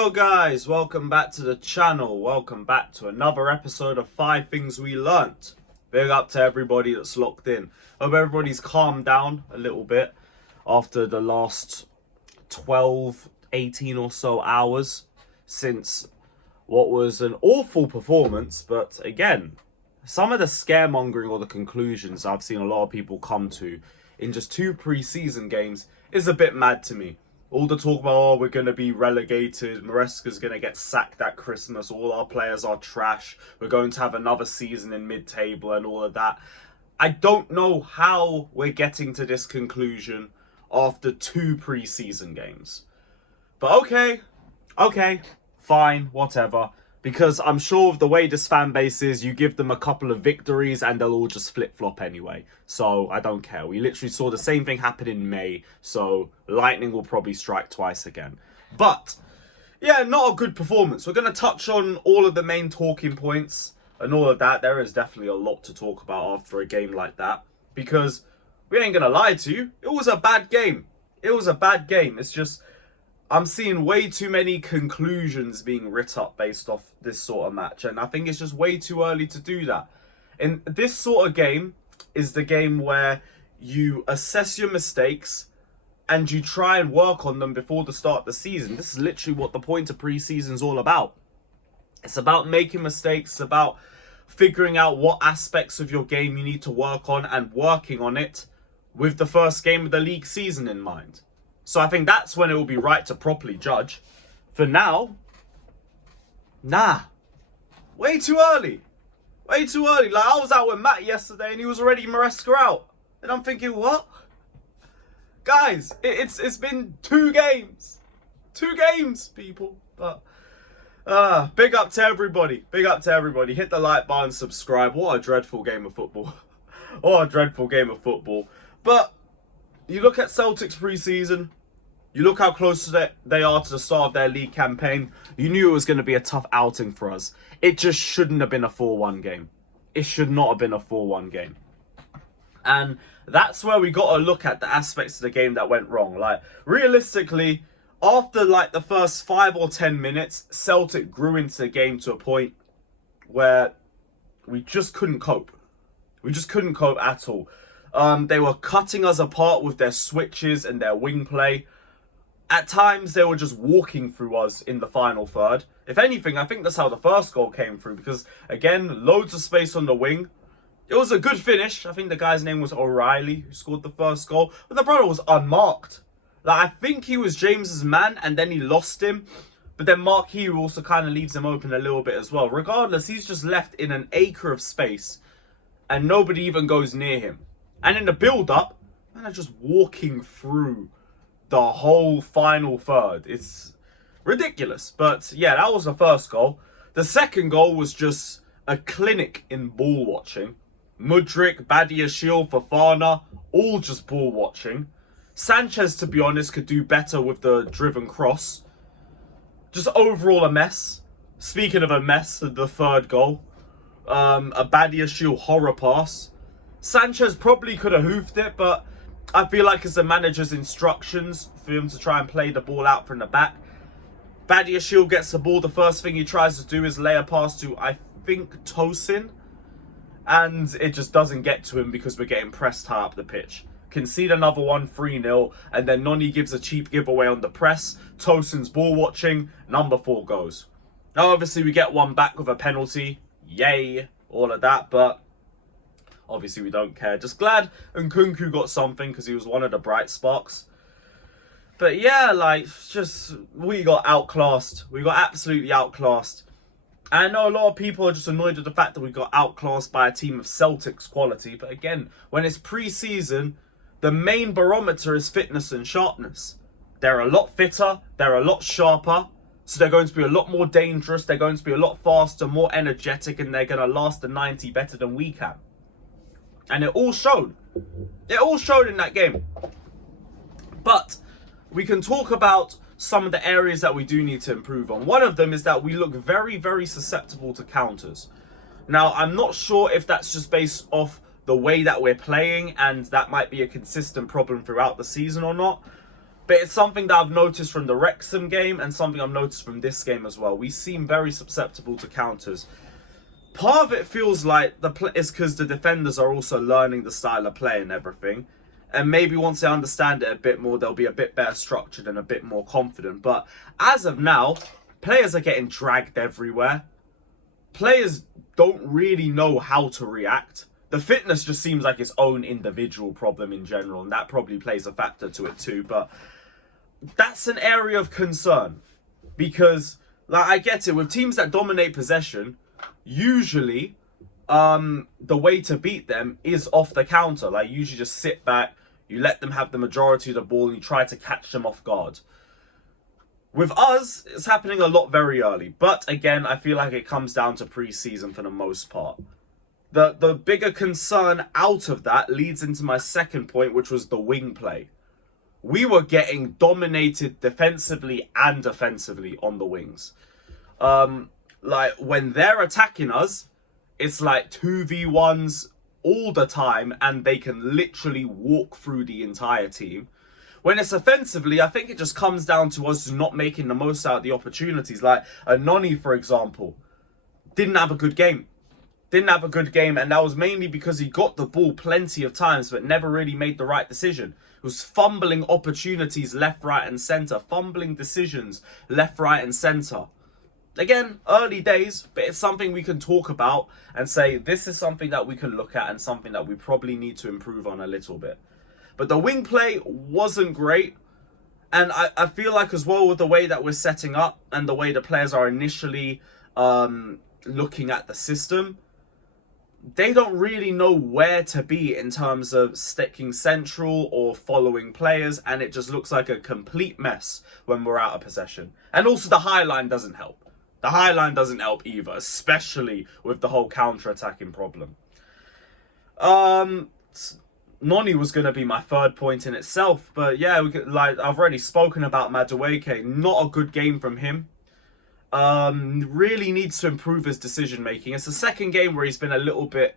Yo guys, welcome back to the channel. Welcome back to another episode of 5 Things We Learnt. Big up to everybody that's locked in. Hope everybody's calmed down a little bit after the last 12, 18 or so hours since what was an awful performance. But again, some of the scaremongering or the conclusions I've seen a lot of people come to in just 2 preseason games is a bit mad to me. All the talk about, oh, we're going to be relegated, Maresca's going to get sacked at Christmas, all our players are trash, we're going to have another season in mid-table and all of that. I don't know how we're getting to this conclusion after 2 preseason games. But okay, fine, whatever. Because I'm sure of the way this fan base is, you give them a couple of victories and they'll all just flip-flop anyway. So I don't care. We literally saw the same thing happen in May. So lightning will probably strike twice again. But yeah, not a good performance. We're going to touch on all of the main talking points and all of that. There is definitely a lot to talk about after a game like that. Because we ain't going to lie to you. It was a bad game. It was a bad game. It's just, I'm seeing way too many conclusions being writ up based off this sort of match. And I think it's just way too early to do that. And this sort of game is the game where you assess your mistakes and you try and work on them before the start of the season. This is literally what the point of preseason is all about. It's about making mistakes. It's about figuring out what aspects of your game you need to work on and working on it with the first game of the league season in mind. So I think that's when it will be right to properly judge. For now, nah. Way too early. Way too early. Like, I was out with Matt yesterday and he was already Maresca out. And I'm thinking, what? Guys, it's been 2 games. 2 games, people. But big up to everybody. Big up to everybody. Hit the like button, subscribe. What a dreadful game of football. What a dreadful game of football. But you look at Celtic's preseason, you look how close they are to the start of their league campaign, you knew it was going to be a tough outing for us. It just shouldn't have been a 4-1 game. It should not have been a 4-1 game. And that's where we got to look at the aspects of the game that went wrong. Like, realistically, after like the first 5 or 10 minutes, Celtic grew into the game to a point where we just couldn't cope. We just couldn't cope at all. They were cutting us apart with their switches and their wing play. At times, they were just walking through us in the final third. If anything, I think that's how the first goal came through. Because, again, loads of space on the wing. It was a good finish. I think the guy's name was O'Reilly, who scored the first goal. But the brother was unmarked. Like, I think he was James's man, and then he lost him. But then Marc Guiu also kind of leaves him open a little bit as well. Regardless, he's just left in an acre of space. And nobody even goes near him. And in the build-up, man, they're just walking through the whole final third. It's ridiculous. But yeah, that was the first goal. The second goal was just a clinic in ball watching. Mudryk, Badiashile, Fofana, all just ball watching. Sanchez, to be honest, could do better with the driven cross. Just overall a mess. Speaking of a mess, the third goal. A Badiashile horror pass. Sanchez probably could have hoofed it, but I feel like it's the manager's instructions for him to try and play the ball out from the back. Badiashile gets the ball. The first thing he tries to do is lay a pass to, I think, Tosin. And it just doesn't get to him because we're getting pressed high up the pitch. Concede another one, 3-0. And then Noni gives a cheap giveaway on the press. Tosin's ball watching. Number 4 goes. Now, obviously, we get one back with a penalty. Yay. All of that, but obviously, we don't care. Just glad Nkunku got something because he was one of the bright sparks. But yeah, like, just, we got outclassed. We got absolutely outclassed. And I know a lot of people are just annoyed with the fact that we got outclassed by a team of Celtic's quality. But again, when it's pre-season, the main barometer is fitness and sharpness. They're a lot fitter. They're a lot sharper. So they're going to be a lot more dangerous. They're going to be a lot faster, more energetic. And they're going to last the 90 better than we can. And it all showed. It all showed in that game. But we can talk about some of the areas that we do need to improve on. One of them is that we look very, very susceptible to counters. Now, I'm not sure if that's just based off the way that we're playing and that might be a consistent problem throughout the season or not. But it's something that I've noticed from the Wrexham game and something I've noticed from this game as well. We seem very susceptible to counters. Part of it feels like it's because the defenders are also learning the style of play and everything. And maybe once they understand it a bit more, they'll be a bit better structured and a bit more confident. But as of now, players are getting dragged everywhere. Players don't really know how to react. The fitness just seems like its own individual problem in general, and that probably plays a factor to it too. But that's an area of concern because, like, I get it, with teams that dominate possession, usually the way to beat them is off the counter. Like, you usually just sit back, you let them have the majority of the ball, and you try to catch them off guard. With us, it's happening a lot very early. But again, I feel like it comes down to pre-season for the most part. The bigger concern out of that leads into my second point, which was the wing play. We were getting dominated defensively and offensively on the wings. Like, when they're attacking us, it's like 2v1s all the time, and they can literally walk through the entire team. When it's offensively, I think it just comes down to us not making the most out of the opportunities. Like, Noni, for example, didn't have a good game. And that was mainly because he got the ball plenty of times, but never really made the right decision. He was fumbling opportunities left, right, and centre. Fumbling decisions left, right, and centre. Again, early days, but it's something we can talk about and say, this is something that we can look at and something that we probably need to improve on a little bit. But the wing play wasn't great. And I feel like as well with the way that we're setting up and the way the players are initially looking at the system, they don't really know where to be in terms of sticking central or following players, and it just looks like a complete mess when we're out of possession. And also the high line doesn't help. The high line doesn't help either, especially with the whole counter-attacking problem. Noni was going to be my third point in itself, but yeah, I've already spoken about Madueke. Not a good game from him. Really needs to improve his decision making. It's the second game where he's been a little bit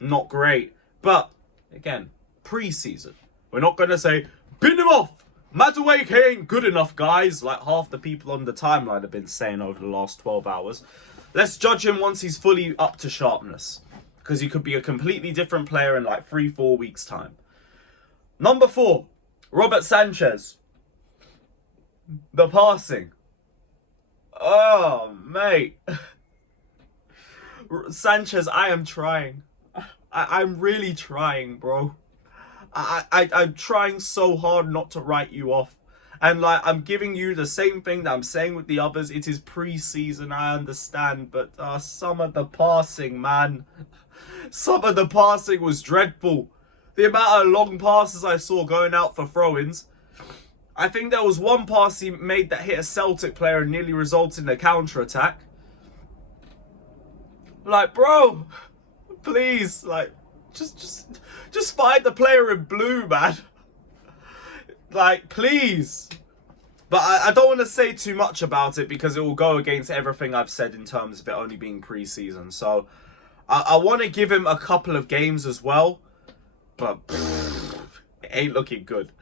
not great. But again, pre-season, we're not going to say bin him off. Madueke ain't good enough, guys, like half the people on the timeline have been saying over the last 12 hours. Let's judge him once he's fully up to sharpness, because he could be a completely different player in like 3-4 weeks time. Number 4, Robert Sanchez. The passing. Oh, mate. Sanchez, I am trying. I'm really trying, bro. I'm trying so hard not to write you off. And like, I'm giving you the same thing that I'm saying with the others. It is pre-season, I understand. But some of the passing, man. Some of the passing was dreadful. The amount of long passes I saw going out for throw-ins. I think there was one pass he made that hit a Celtic player and nearly resulted in a counter-attack. Like, bro, please, like, just find the player in blue, man. Like, please. But I don't want to say too much about it because it will go against everything I've said in terms of it only being pre-season. So I want to give him a couple of games as well. But it ain't looking good.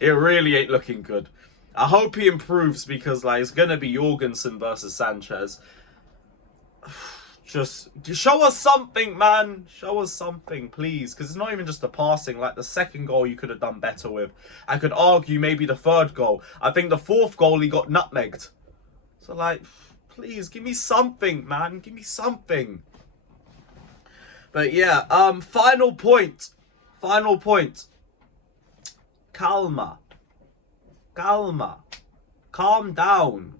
It really ain't looking good. I hope he improves because, like, it's going to be Jorgensen versus Sanchez. Just show us something, man. Show us something, please. Because it's not even just the passing. Like, the second goal you could have done better with. I could argue maybe the third goal. I think the fourth goal he got nutmegged. So, like, please, give me something, man. Give me something. But, yeah, final point. Final point. Calma. Calm down.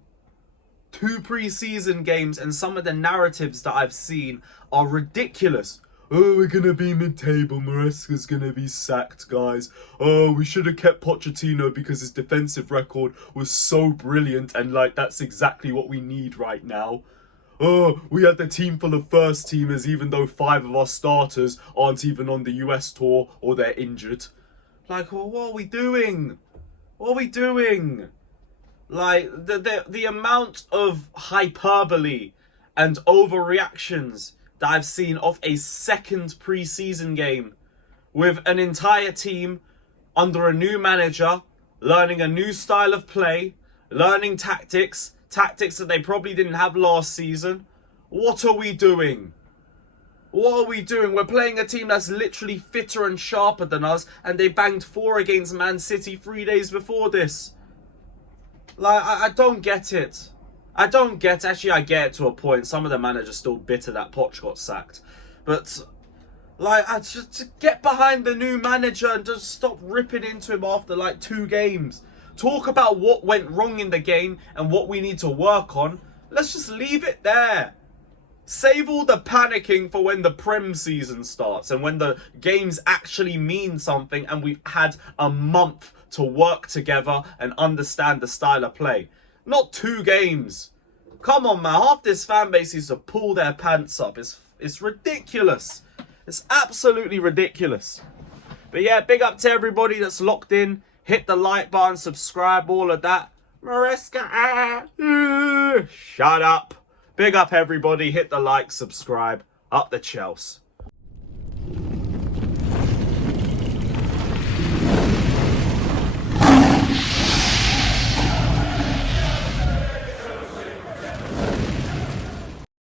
2 pre-season games and some of the narratives that I've seen are ridiculous. Oh, we're going to be mid-table. Maresca's going to be sacked, guys. Oh, we should have kept Pochettino because his defensive record was so brilliant and, like, that's exactly what we need right now. Oh, we had the team full of first teamers even though 5 of our starters aren't even on the US tour or they're injured. Like, well, what are we doing? What are we doing? Like, the amount of hyperbole and overreactions that I've seen off a second pre-season game with an entire team under a new manager, learning a new style of play, learning tactics that they probably didn't have last season. What are we doing? What are we doing? We're playing a team that's literally fitter and sharper than us, and they banged 4 against Man City 3 days before this. Like, I don't get it. I don't get... Actually, I get it to a point. Some of the managers still bitter that Poch got sacked. But, like, I just get behind the new manager and just stop ripping into him after, like, 2 games. Talk about what went wrong in the game and what we need to work on. Let's just leave it there. Save all the panicking for when the Prem season starts and when the games actually mean something and we've had a month to work together and understand the style of play. Not 2 games. Come on, man. Half this fan base needs to pull their pants up. It's ridiculous. It's absolutely ridiculous. But yeah, big up to everybody that's locked in. Hit the like button, subscribe, all of that. Mariska, shut up. Big up everybody. Hit the like, subscribe. Up the Chelsea.